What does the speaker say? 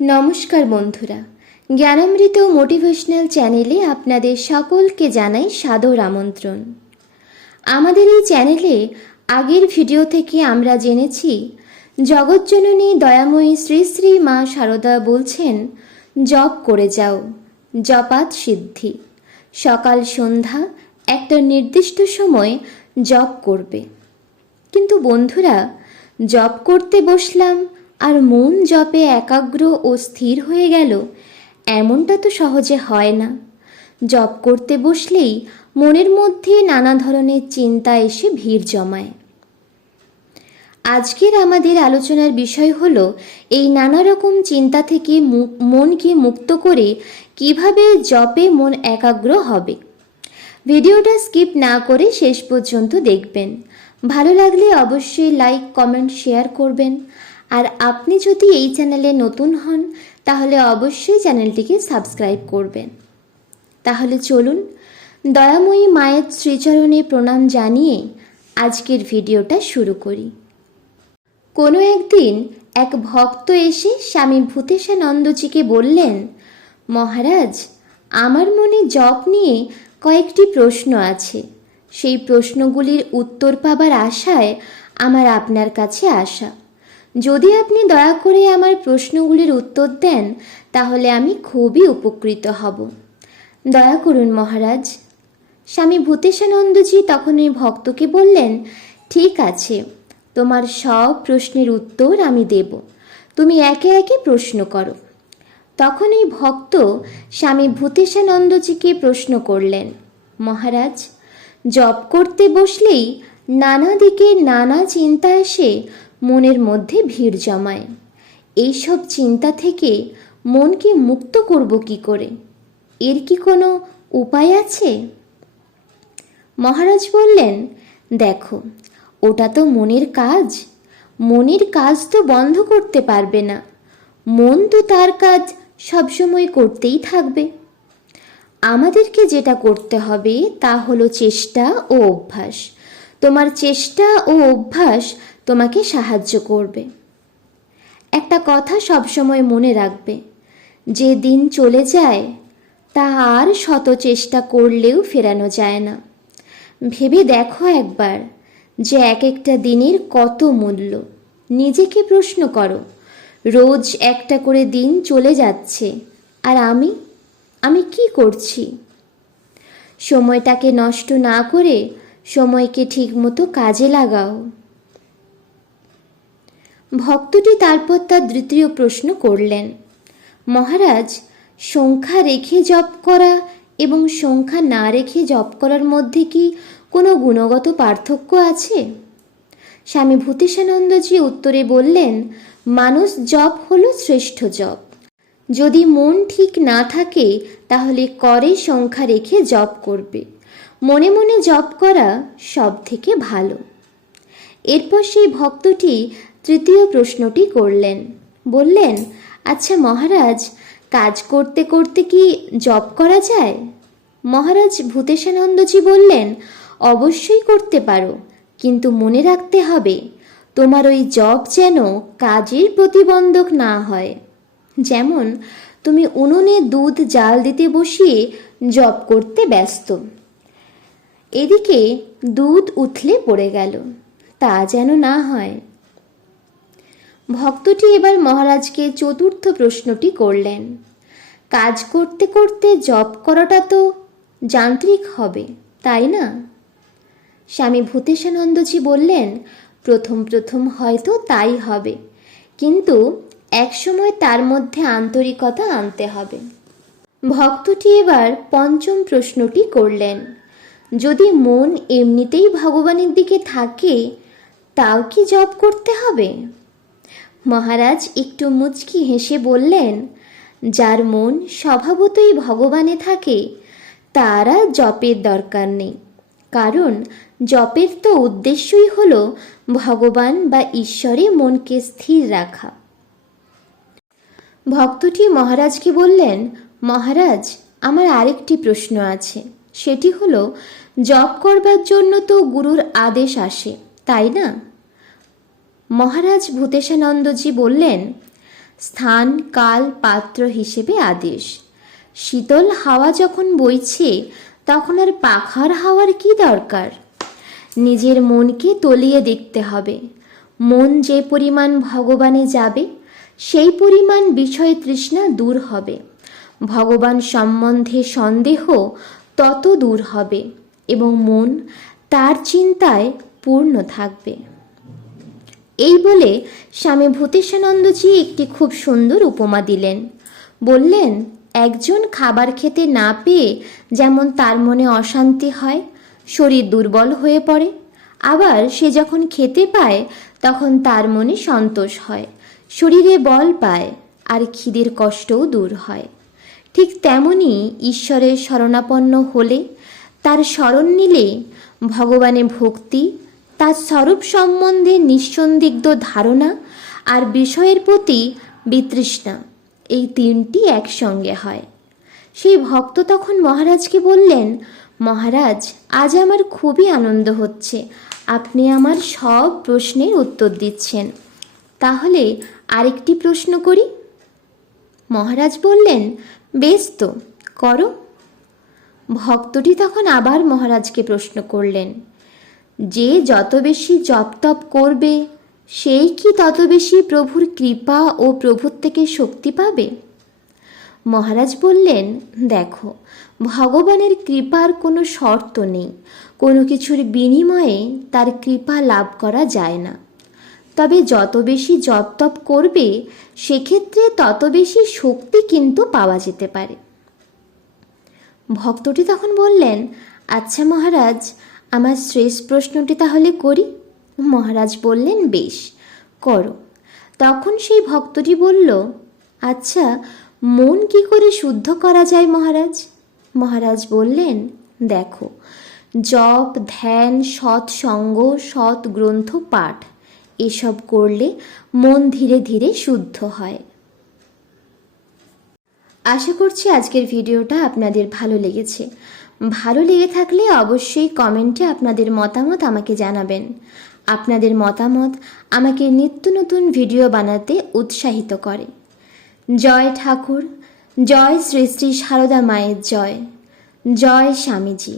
নমস্কার বন্ধুরা, জ্ঞানামৃত মোটিভেশনাল চ্যানেলে আপনাদের সকলকে জানাই সাদর আমন্ত্রণ। আমাদের এই চ্যানেলে আগের ভিডিও থেকে আমরা জেনেছি জগৎজননী দয়াময়ী শ্রী শ্রী মা শারদা বলছেন, জপ করে যাও, জপাত সিদ্ধি। সকাল সন্ধ্যা একটা নির্দিষ্ট সময় জপ করবে। কিন্তু বন্ধুরা, জপ করতে বসলাম আর মন জপে একাগ্র ও স্থির হয়ে গেল, এমনটা তো সহজে হয় না। জপ করতে বসলেই মনের মধ্যে নানা ধরনের চিন্তা এসে ভিড় জমায়। আজকের আমাদের আলোচনার বিষয় হলো এই নানা রকম চিন্তা থেকে মনকে মুক্ত করে কিভাবে জপে মন একাগ্র হবে। ভিডিওটা স্কিপ না করে শেষ পর্যন্ত দেখবেন। ভালো লাগলে অবশ্যই লাইক, কমেন্ট, শেয়ার করবেন। আর আপনি যদি এই চ্যানেলে নতুন হন তাহলে অবশ্যই চ্যানেলটিকে সাবস্ক্রাইব করবেন। তাহলে চলুন দয়াময়ী মায়ের শ্রীচরণে প্রণাম জানিয়ে আজকের ভিডিওটা শুরু করি। কোনো একদিন এক ভক্ত এসে স্বামী ভূতেশানন্দজিকে বললেন, মহারাজ, আমার মনে জপ নিয়ে কয়েকটি প্রশ্ন আছে। সেই প্রশ্নগুলির উত্তর পাবার আশায় আমার আপনার কাছে আসা। যদি আপনি দয়া করে আমার প্রশ্নগুলির উত্তর দেন তাহলে আমি খুবই উপকৃত হব। দয়া করুন মহারাজ। স্বামী ভূতেশানন্দজি তখন ওই ভক্তকে বললেন, ঠিক আছে, তোমার সব প্রশ্নের উত্তর আমি দেব, তুমি একে একে প্রশ্ন করো। তখন এই ভক্ত স্বামী ভূতেশানন্দজিকে প্রশ্ন করলেন, মহারাজ, জপ করতে বসলেই নানা দিকে নানা চিন্তা এসে মনের মধ্যে ভিড় জমায়। এইসব চিন্তা থেকে মনকে মুক্ত করব কি করে? এর কি কোনো উপায় আছে? মহারাজ বললেন, দেখো, ওটা তো মনের কাজ। মনের কাজ তো বন্ধ করতে পারবে না। মন তো তার কাজ সবসময় করতেই থাকবে। আমাদেরকে যেটা করতে হবে তা হলো চেষ্টা ও অভ্যাস। তোমার চেষ্টা ও অভ্যাস তোমাকে সাহায্য করবে। একটা কথা সবসময় মনে রাখবে, যে দিন চলে যায় তা আর শত চেষ্টা করলেও ফেরানো যায় না। ভেবে দেখো একবার যে এক একটা দিনের কত মূল্য। নিজেকে প্রশ্ন করো, রোজ একটা করে দিন চলে যাচ্ছে আর আমি কি করছি? সময়টাকে নষ্ট না করে সময়কে ঠিকমতো কাজে লাগাও। ভক্তটি তারপর তার দ্বিতীয় প্রশ্ন করলেন, মহারাজ, সংখ্যা রেখে জপ করা এবং সংখ্যা না রেখে জপ করার মধ্যে কি কোনো গুণগত পার্থক্য আছে? স্বামী ভূতেশানন্দজি উত্তরে বললেন, মানস জপ হলো শ্রেষ্ঠ জপ। যদি মন ঠিক না থাকে তাহলে করে সংখ্যা রেখে জপ করবে। মনে মনে জপ করা সব থেকে ভালো। এরপর সেই ভক্তটি তৃতীয় প্রশ্নটি করলেন, বললেন, আচ্ছা মহারাজ, কাজ করতে করতে কি জপ করা যায়? মহারাজ ভূতেশানন্দজি বললেন, অবশ্যই করতে পারো, কিন্তু মনে রাখতে হবে তোমার ওই জপ যেন কাজের প্রতিবন্ধক না হয়। যেমন তুমি উনুনে দুধ জাল দিতে বসিয়ে জপ করতে ব্যস্ত, এদিকে দুধ উথলে পড়ে গেল, তা যেন না হয়। ভক্তটি এবার মহারাজকে চতুর্থ প্রশ্নটি করলেন, কাজ করতে করতে জপ করাটা তো যান্ত্রিক হবে, তাই না? স্বামী ভূতেশানন্দজি বললেন, প্রথম প্রথম হয়তো তাই হবে, কিন্তু একসময় তার মধ্যে আন্তরিকতা আনতে হবে। ভক্তটি এবার পঞ্চম প্রশ্নটি করলেন, যদি মন এমনিতেই ভগবানের দিকে থাকে তাও কি জপ করতে হবে? মহারাজ একটু মুচকি হেসে বললেন, যার মন স্বভাবতই ভগবানে থাকে তার আর জপের দরকার নেই, কারণ জপের তো উদ্দেশ্যই হলো ভগবান বা ঈশ্বরে মনকে স্থির রাখা। ভক্তটি মহারাজকে বললেন, মহারাজ, আমার আরেকটি প্রশ্ন আছে। সেটি হলো, জপ করবার জন্য তো গুরুর আদেশ আসে, তাই না? মহারাজ ভূতেশানন্দজি বললেন, স্থান কাল পাত্র হিসেবে আদেশ। শীতল হাওয়া যখন বইছে তখন আর পাখার হাওয়ার কি দরকার? নিজের মনকে তলিয়ে দেখতে হবে। মন যে পরিমাণ ভগবানে যাবে সেই পরিমাণ বিষয় তৃষ্ণা দূর হবে। ভগবান সম্বন্ধে সন্দেহ তত দূর হবে এবং মন তার চিন্তায় পূর্ণ থাকবে। এই বলে স্বামী ভূতেশানন্দজি একটি খুব সুন্দর উপমা দিলেন। বললেন, একজন খাবার খেতে না পেয়ে যেমন তার মনে অশান্তি হয়, শরীর দুর্বল হয়ে পড়ে, আবার সে যখন খেতে পায় তখন তার মনে সন্তোষ হয়, শরীরে বল পায় আর খিদের কষ্টও দূর হয়। ঠিক তেমনি ঈশ্বরের শরণাপন্ন হলে, তার শরণ নিলে ভগবানের ভক্তি, তার স্বরূপ সম্বন্ধে নিঃসন্দিগ্ধ ধারণা আর বিষয়ের প্রতি বিতৃষ্ণা, এই তিনটি একসঙ্গে হয়। সেই ভক্ত তখন মহারাজকে বললেন, মহারাজ, আজ আমার খুবই আনন্দ হচ্ছে, আপনি আমার সব প্রশ্নের উত্তর দিচ্ছেন। তাহলে আরেকটি প্রশ্ন করি। মহারাজ বললেন, বেশ তো, করো। ভক্তটি তখন আবার মহারাজকে প্রশ্ন করলেন, যে যত বেশি জপ তপ করবে সেই কি তত বেশি প্রভুর কৃপা ও প্রভুর থেকে শক্তি পাবে? মহারাজ বললেন, দেখো, ভগবানের কৃপার কোনো শর্ত নেই, কোনো কিছুর বিনিময়ে তার কৃপা লাভ করা যায় না। তবে যত বেশি জপ তপ করবে সেক্ষেত্রে তত বেশি শক্তি কিন্তু পাওয়া যেতে পারে। ভক্তটি তখন বললেন, আচ্ছা মহারাজ, আমার শেষ প্রশ্নটি তাহলে করি। মহারাজ বললেন, বেশ, করো। তখন সেই ভক্তটি বলল, আচ্ছা, মন কি করে শুদ্ধ করা যায় মহারাজ? মহারাজ বললেন, দেখো, জপ, ধ্যান, সৎসঙ্গ, সৎ গ্রন্থ পাঠ এসব করলে মন ধীরে ধীরে শুদ্ধ হয়। আশা করছি আজকের ভিডিওটা আপনাদের ভালো লেগেছে। ভালো লেগে থাকলে অবশ্যই কমেন্টে আপনাদের মতামত আমাকে জানাবেন। আপনাদের মতামত আমাকে নিত্য নতুন ভিডিও বানাতে উৎসাহিত করে। জয় ঠাকুর, জয় শ্রী শ্রী সারদা মায়ের জয়, জয় স্বামীজি।